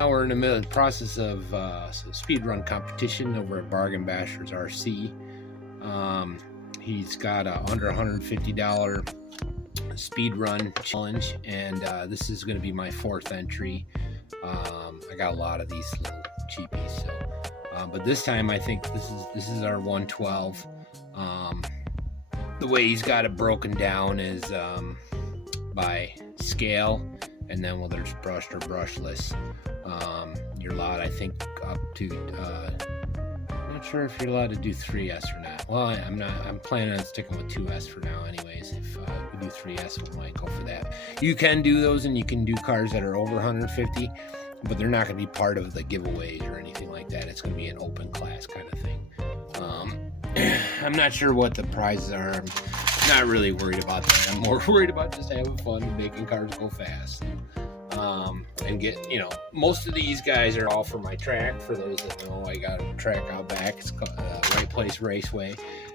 Now we're in the middle of the process of speedrun competition over at Bargain Bashers RC. He's got a under $150 speedrun challenge, and this is going to be my 4th entry. I got a lot of these little cheapies, so but this time I think this is our 112. The way he's got it broken down is by scale, and then there's brushed or brushless. You're allowed, I think, up to I'm not sure if you're allowed to do 3S or not. Well, I'm planning on sticking with 2S for now anyways. If we do 3S, we might go for that. You can do those, and you can do cars that are over 150, but they're not going to be part of the giveaways or anything like that. It's going to be an open class kind of thing. I'm not sure what the prizes are. I'm not really worried about that. I'm more worried about just having fun and making cars go fast. And get, most of these guys are all for my track. For those that know, I got a track out back. It's called REIT Place Raceway,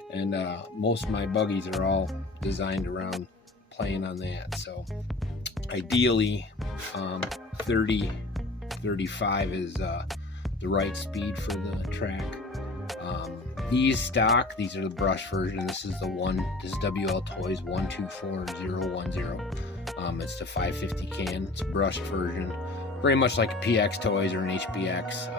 and most of my buggies are all designed around playing on that. So ideally 30, 35 is the right speed for the track. These are the brush version. This is WLtoys 124010. It's the 550 can. It's a brushed version, very much like a PX Toys or an HBX.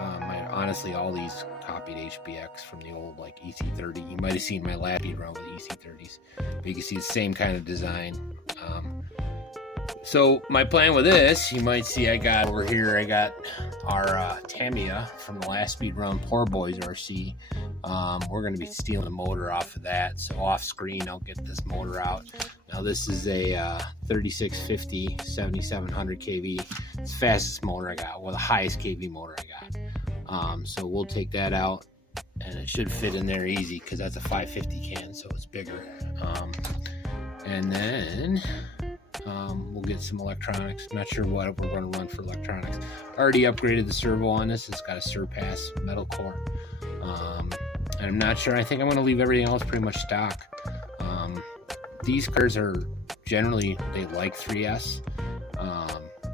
Honestly, all these copied HBX from the old like EC30. You might have seen my last speed run with EC30s, but you can see the same kind of design. So my plan with this, you might see I got over here, I got our TAMIYA from the last speed run, Poor Boys RC. We're going to be stealing the motor off of that, so off screen I'll get this motor out. Now this is a 3650 7700 kV. It's the fastest motor I got, well, the highest kV motor I got. So we'll take that out, and it should fit in there easy because that's a 550 can, so it's bigger. And then we'll get some electronics. I'm not sure what we're going to run for electronics. Already upgraded the servo on this. It's got a Suprass metal core. And I'm not sure. I think I'm going to leave everything else pretty much stock. These cars are generally, they like 3S.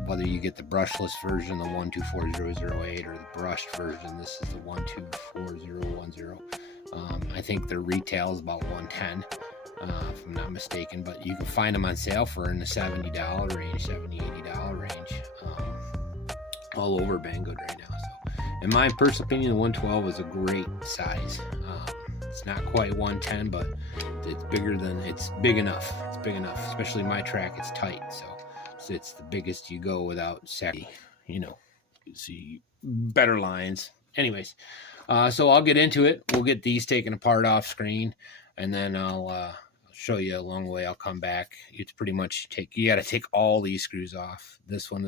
Whether you get the brushless version, the 124008, or the brushed version, this is the 124010. I think their retail is about 110. If I'm not mistaken, but you can find them on sale for in the $70 range, $70-$80 range, all over Banggood right now. So, in my personal opinion, the 112 is a great size. It's not quite 110, but it's big enough. It's big enough, especially my track. It's tight, so it's the biggest you go without sacking. You see better lines. Anyways, so I'll get into it. We'll get these taken apart off screen, and then I'll show you along the way. I'll come back. It's pretty much you got to take all these screws off. This one,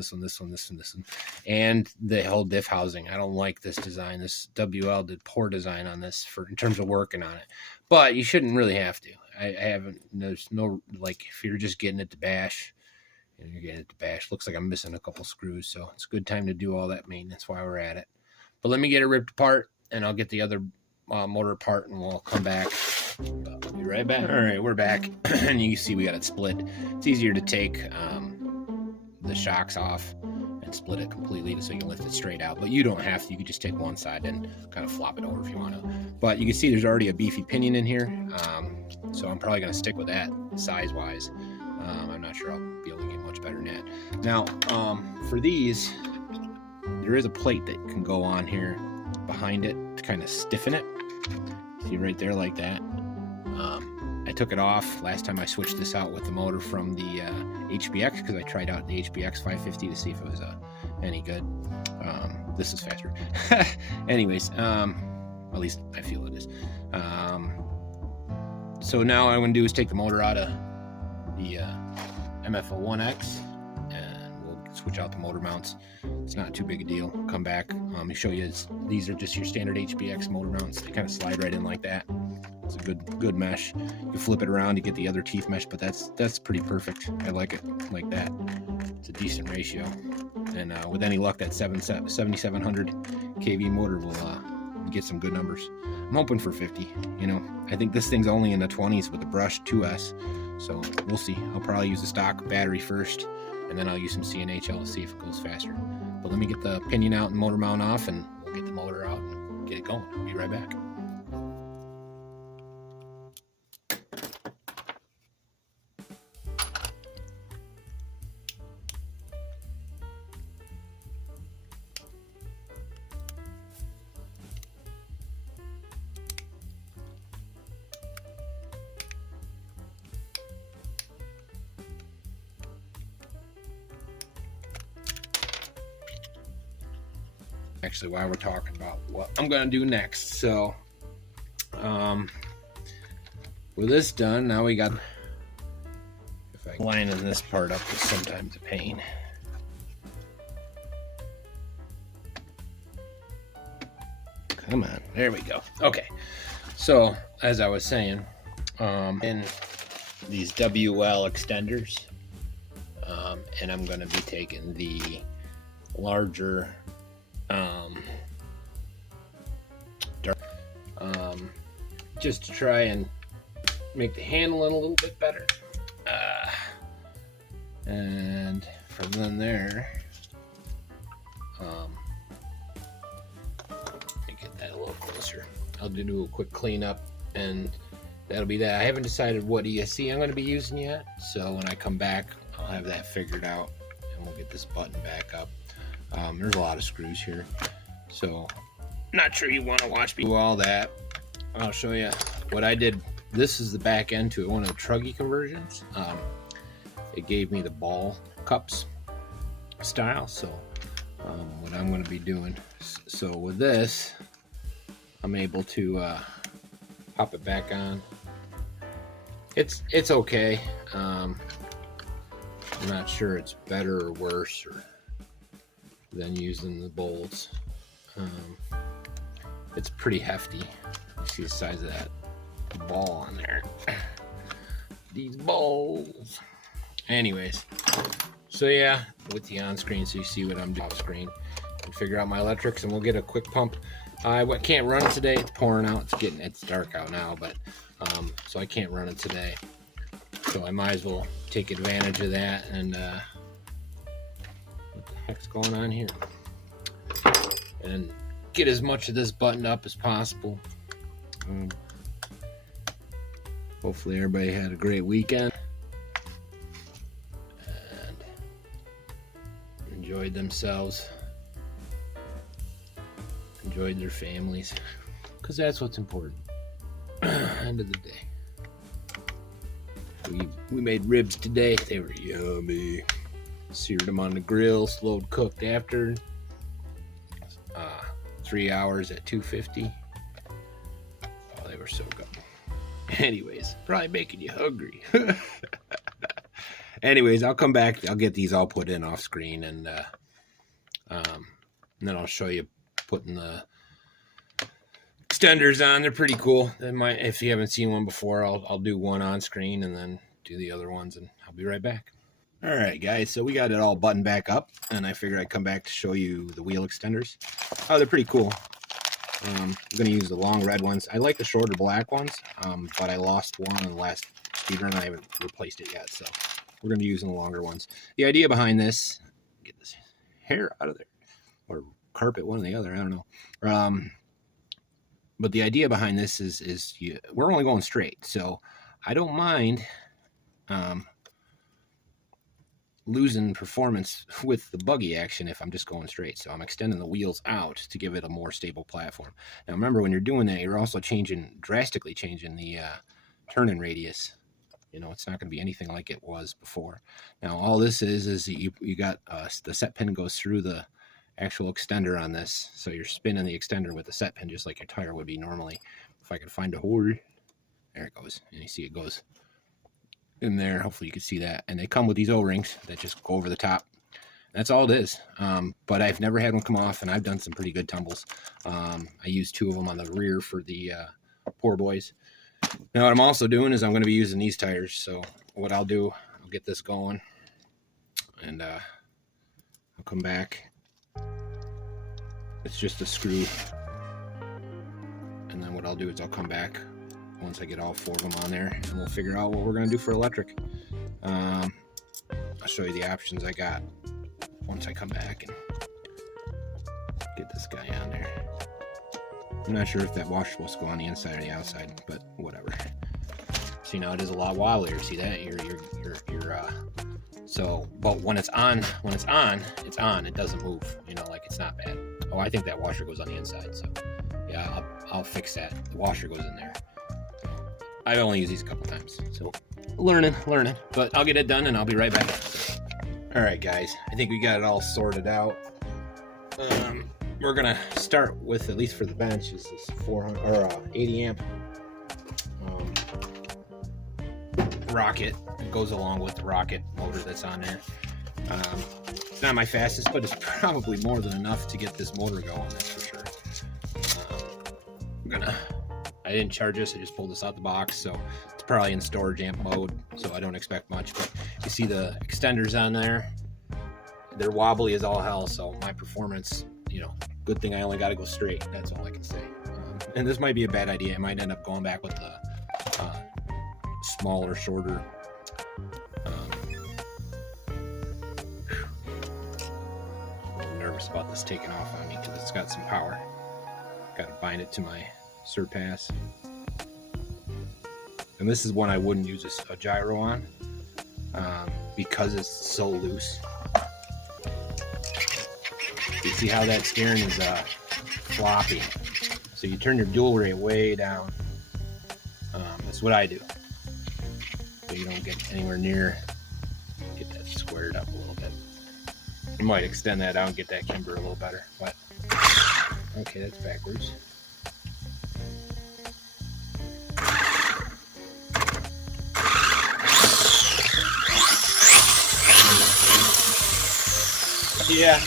and the whole diff housing. I don't like this design. This WL did poor design on this in terms of working on it, but you shouldn't really have to. I haven't. There's no, like, if you're just getting it to bash, you're getting it to bash. Looks like I'm missing a couple screws, so it's a good time to do all that maintenance while we're at it. But let me get it ripped apart, and I'll get the other motor apart, and we'll come back. I'll be right back. All right, we're back, and you can see we got it split. It's easier to take the shocks off and split it completely so you can lift it straight out, but you don't have to. You can just take one side and kind of flop it over if you want to. But you can see there's already a beefy pinion in here, so I'm probably going to stick with that size-wise. I'm not sure I'll be able to get much better than that. Now, for these, there is a plate that can go on here behind it to kind of stiffen it. See right there, like that. I took it off last time I switched this out with the motor from the HBX, because I tried out the HBX 550 to see if it was any good. This is faster. Anyways, at least I feel it is. So now what I'm going to do is take the motor out of the MF01X, and we'll switch out the motor mounts. It's not too big a deal. Come back. Let me show you. These are just your standard HBX motor mounts. They kind of slide right in like that. It's a good mesh. You flip it around to get the other teeth mesh, but that's pretty perfect. I like it like that. It's a decent ratio, and with any luck, that 7700 kV motor will get some good numbers. I'm hoping for 50. I think this thing's only in the 20s with the brush 2S, so we'll see. I'll probably use the stock battery first, and then I'll use some CNHL to see if it goes faster. But let me get the pinion out and motor mount off, and we'll get the motor out and get it going. I'll be right back. Actually, while we're talking about what I'm gonna do next, so with this done, now we got, if I lining this part up is sometimes a pain. Come on, there we go. Okay, so as I was saying, in these WL extenders, and I'm gonna be taking the larger just to try and make the handling a little bit better, and from then there, let me get that a little closer. I'll do a quick cleanup, and that'll be that. I haven't decided what ESC I'm going to be using yet, so when I come back I'll have that figured out, and we'll get this button back up. There's a lot of screws here, so not sure you want to watch me do all that. I'll show you what I did. This is the back end to one of the truggy conversions. It gave me the ball cups style, so what I'm going to be doing, so with this I'm able to pop it back on. It's okay. I'm not sure it's better or worse than using the bolts. It's pretty hefty. You see the size of that ball on there. These balls. Anyways, so yeah, with the on screen, so you see what I'm doing off screen, and figure out my electrics, and we'll get a quick pump. I can't run it today. It's pouring out. It's dark out now, but so I can't run it today. So I might as well take advantage of that. And what the heck's going on here? And get as much of this buttoned up as possible. Hopefully everybody had a great weekend and enjoyed themselves, enjoyed their families, because that's what's important. End of the day, we made ribs today. They were yummy. Seared them on the grill, slow cooked after 3 hours at 250. Oh, they were so good. Anyways, probably making you hungry. Anyways, I'll come back. I'll get these all put in off screen, and then I'll show you putting the extenders on. They're pretty cool. They might, if you haven't seen one before, I'll do one on screen and then do the other ones, and I'll be right back. All right, guys, so we got it all buttoned back up, and I figured I'd come back to show you the wheel extenders. Oh, they're pretty cool. I'm going to use the long red ones. I like the shorter black ones, but I lost one in the last speedrun. I haven't replaced it yet, so we're going to be using the longer ones. The idea behind this, get this hair out of there, or carpet, one or the other, I don't know. But the idea behind this is we're only going straight, so I don't mind losing performance with the buggy action if I'm just going straight. So I'm extending the wheels out to give it a more stable platform. Now remember, when you're doing that, you're also drastically changing the turning radius. You know, it's not going to be anything like it was before. Now all this is you got the set pin goes through the actual extender on this, so you're spinning the extender with the set pin just like your tire would be normally. If I could find a hole, there it goes, and you see it goes in there. Hopefully you can see that. And they come with these O-rings that just go over the top. That's all it is. But I've never had one come off, and I've done some pretty good tumbles. I used 2 of them on the rear for the poor boys. Now what I'm also doing is I'm going to be using these tires. So what I'll do, I'll get this going, and I'll come back. It's just a screw, and then what I'll do is I'll come back once I get all 4 of them on there, and we'll figure out what we're going to do for electric. I'll show you the options I got once I come back and Get this guy on there. I'm not sure if that washer supposed to go on the inside or the outside, but whatever. See, now it is a lot wobblier. See that? So, but when it's on, it's on. It doesn't move. You know, like it's not bad. Oh, I think that washer goes on the inside. So, yeah, I'll fix that. The washer goes in there. I've only used these a couple times, so learning. But I'll get it done and I'll be right back. All right, guys. I think we got it all sorted out. We're gonna start with, at least for the bench, is this 400 or 80 amp rocket. It goes along with the rocket motor that's on there. It's not my fastest, but it's probably more than enough to get this motor going. That's for sure. I didn't charge this. I just pulled this out the box, so it's probably in storage amp mode. So I don't expect much. But you see the extenders on there. They're wobbly as all hell. So my performance, you know. Good thing I only got to go straight. That's all I can say. And this might be a bad idea. I might end up going back with the smaller, shorter. I'm nervous about this taking off on me because it's got some power. Got to bind it to my Suprass. And this is one I wouldn't use a gyro on because it's so loose. You see how that steering is floppy. So you turn your dual rate way down. That's what I do. So you don't get anywhere near, get that squared up a little bit. You might extend that out and get that camber a little better. But okay, that's backwards. Yeah.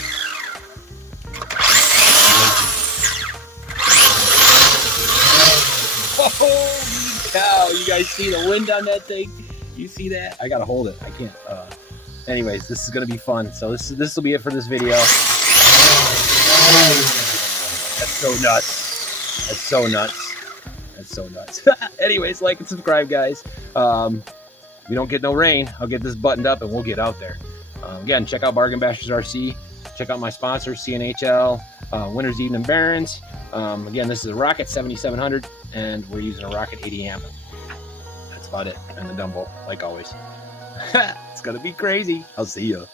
Holy cow, you guys see the wind on that thing? You see that? I gotta hold it. I can't. Anyways, this is gonna be fun. So this will be it for this video. That's so nuts. That's so nuts. That's so nuts. Anyways, like and subscribe, guys. We don't get no rain. I'll get this buttoned up and we'll get out there. Again, check out Bargain Bashers RC. Check out my sponsor, CNHL, Winter's Evening Barons. Again, this is a Rocket 7700, and we're using a Rocket 80 amp. That's about it. And the dumbbell, like always. It's gonna be crazy. I'll see ya.